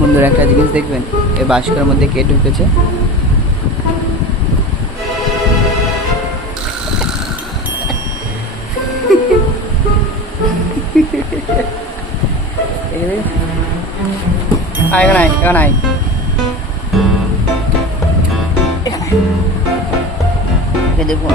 বন্ধুরা একটা জিনিস দেখবেন এই বাস্কের মধ্যে কে ঢুকেছে? দেখুন।